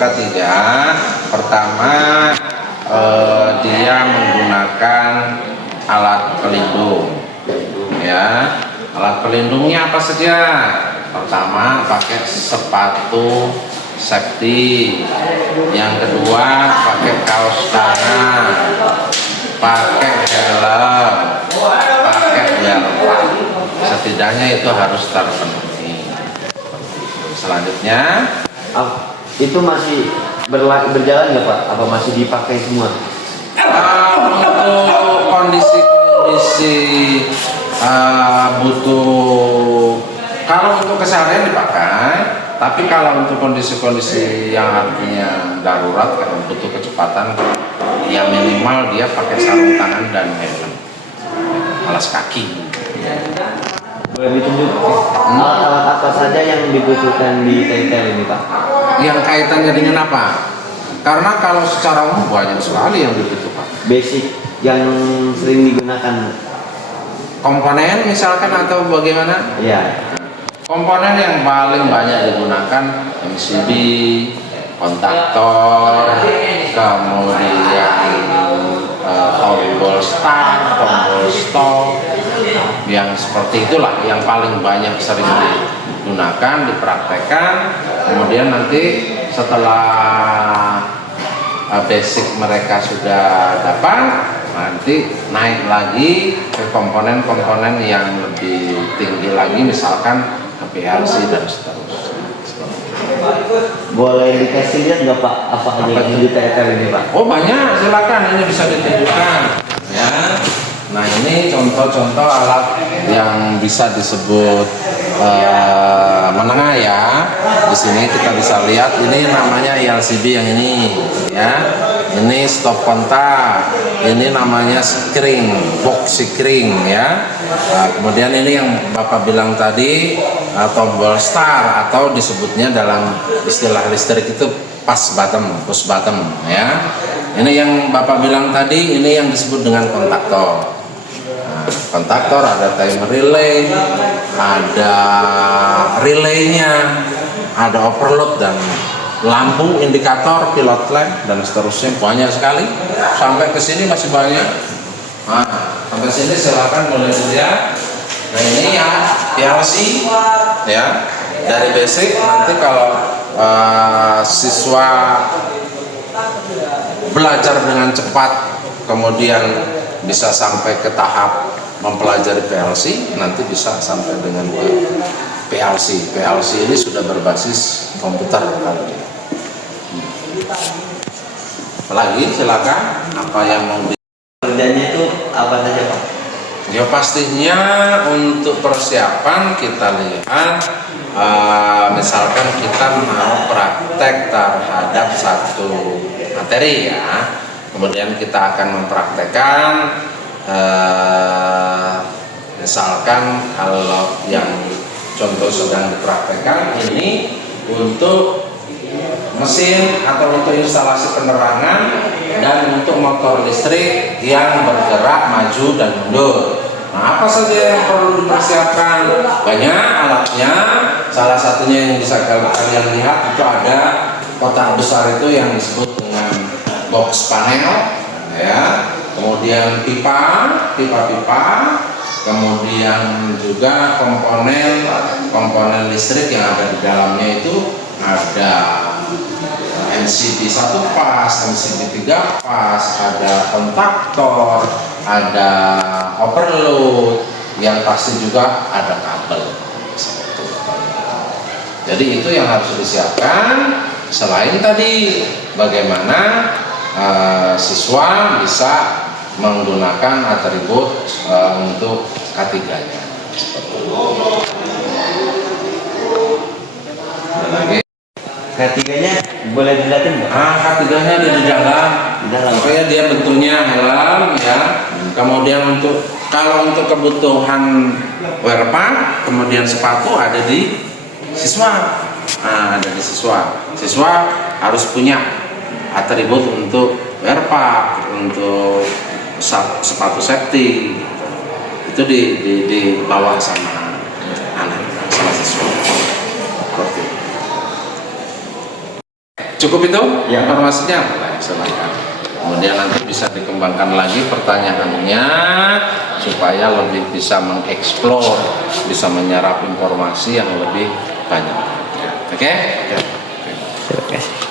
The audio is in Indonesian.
ketiga, pertama dia menggunakan alat pelindung, ya. Alat pelindungnya apa saja? Pertama, pakai sepatu safety. Yang kedua, pakai kaos tangan, pakai helm, pakai wearpad. Setidaknya itu harus terpenuhi. Selanjutnya, itu masih berjalan nggak Pak? Apa masih dipakai semua? Untuk kondisi butuh, kalau untuk keseharian dipakai, tapi kalau untuk kondisi-kondisi yang artinya darurat karena butuh kecepatan, ya minimal dia pakai sarung tangan dan helm, alas kaki. Boleh ditunjuk alat apa saja yang dibutuhkan di TTL ini Pak? Yang kaitannya dengan apa? Karena kalau secara umum banyak sekali yang dibutuhkan. Basic yang sering digunakan. Komponen misalkan atau bagaimana? Iya. Komponen yang paling banyak digunakan MCB, kontaktor, kemudian tombol start, tombol stop, yang seperti itulah yang paling banyak sering digunakan, dipraktekkan. Kemudian nanti setelah basic mereka sudah dapat, nanti naik lagi ke komponen-komponen yang lebih tinggi lagi, misalkan ke PLC dan seterusnya. Boleh dikasih lihat nggak Pak apa aja yang di TTL ini Pak? Oh banyak, silakan ini bisa ditunjukkan ya. Nah ini contoh-contoh alat yang bisa disebut menengah ya. Di sini kita bisa lihat ini namanya LCD yang ini ya. Ini stop kontak, ini namanya screen, box screen ya. Nah, kemudian ini yang Bapak bilang tadi tombol start atau disebutnya dalam istilah listrik itu push button ya. Ini yang Bapak bilang tadi, ini yang disebut dengan kontaktor. Nah, kontaktor ada timer relay, ada relaynya, ada overload dan lampu indikator, pilot lamp dan seterusnya, banyak sekali. Sampai ke sini masih banyak. Nah, sampai sini silakan boleh dilihat. Nah ini ya PLC ya, dari basic. Nanti kalau siswa belajar dengan cepat kemudian bisa sampai ke tahap mempelajari PLC, nanti bisa sampai dengan PLC. PLC ini sudah berbasis komputer kalau dia. Apalagi silakan, apa yang mau Kerjanya itu apa saja Pak? ya pastinya untuk persiapan kita lihat misalkan kita mau praktek terhadap satu materi ya, kemudian kita akan mempraktekkan misalkan kalau yang contoh sedang dipraktekkan ini untuk mesin atau untuk instalasi penerangan dan untuk motor listrik yang bergerak maju dan mundur. Nah, apa saja yang perlu dipersiapkan? Banyak alatnya. Salah satunya yang bisa kalian lihat itu ada kotak besar itu yang disebut dengan box panel, ya. Kemudian pipa, kemudian juga komponen listrik yang ada di dalamnya itu ada MCB 1 pas, MCB 3 pas, ada kontaktor, ada overload, yang pasti juga ada kabel. Jadi itu yang harus disiapkan. Selain tadi bagaimana siswa bisa menggunakan atribut untuk K3-nya. Lagi K3-nya boleh dilihatin nggak? K3-nya ada di dalam. Makanya dia bentuknya helm ya. Kemudian kalau untuk kebutuhan wearpad, kemudian sepatu ada di siswa. Ada di siswa. Siswa harus punya atribut untuk wearpad, untuk sepatu safety. Itu di bawah sama anak, sama siswa. Seperti Cukup itu Ya. informasinya? Boleh, silakan. Kemudian nanti bisa dikembangkan lagi pertanyaannya supaya lebih bisa mengeksplor, bisa menyerap informasi yang lebih banyak. Oke? Terima kasih.